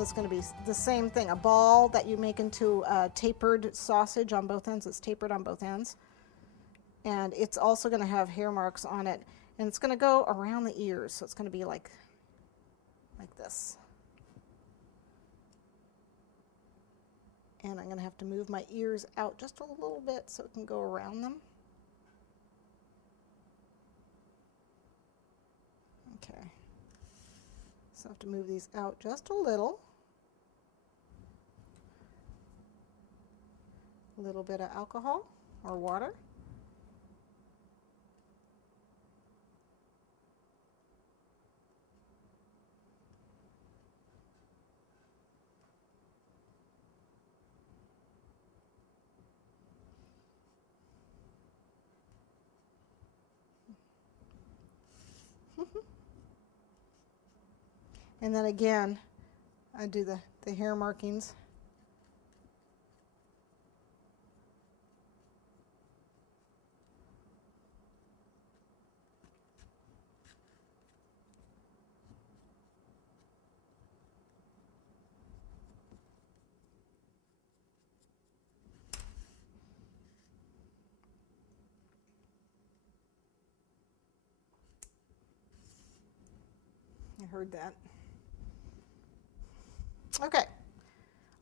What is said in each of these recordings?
So it's going to be the same thing, a ball that you make into a tapered sausage on both ends. It's tapered on both ends. And it's also going to have hair marks on it. And it's going to go around the ears, so it's going to be like this. And I'm going to have to move my ears out just a little bit so it can go around them. Okay. So I have to move these out just a little. A little bit of alcohol or water. And then again, I do the hair markings. I heard that. Okay,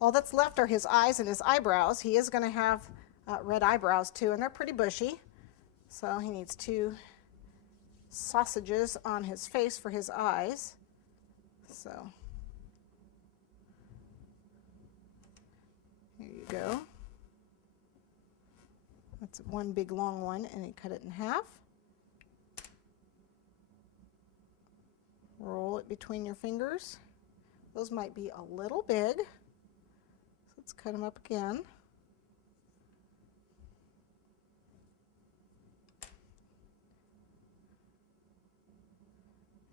all that's left are his eyes and his eyebrows. He is going to have red eyebrows too, and they're pretty bushy. So he needs 2 sausages on his face for his eyes. So here you go. That's one big long one, and you cut it in half. Roll it between your fingers. Those might be a little big. So let's cut them up again.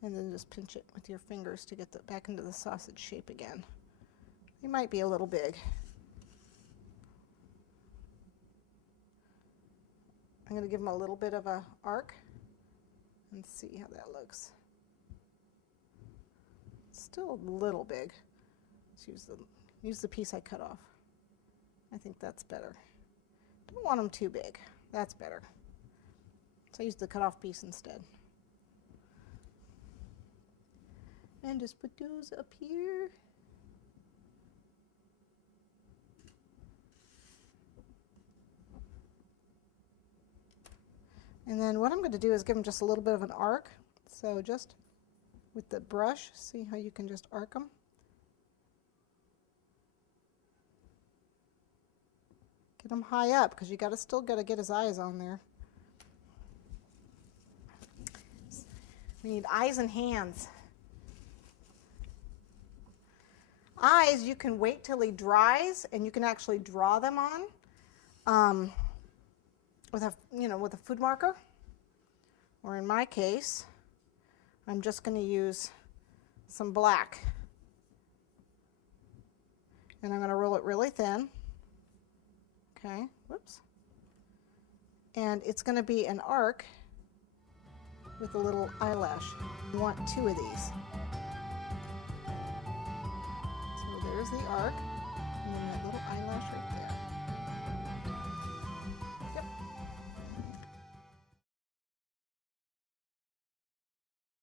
And then just pinch it with your fingers to get it back into the sausage shape again. They might be a little big. I'm going to give them a little bit of an arc and see how that looks. Still a little big. Let's use the piece I cut off. I think that's better. Don't want them too big. That's better. So I used the cut off piece instead. And just put those up here. And then what I'm going to do is give them just a little bit of an arc. So just with the brush, see how you can just arc them? Get them high up because you still got to get his eyes on there. We need eyes and hands. Eyes, you can wait till he dries and you can actually draw them on with a food marker. Or in my case, I'm just going to use some black. And I'm going to roll it really thin. Okay, whoops. And it's going to be an arc with a little eyelash. You want 2 of these. So there's the arc, and then that little eyelash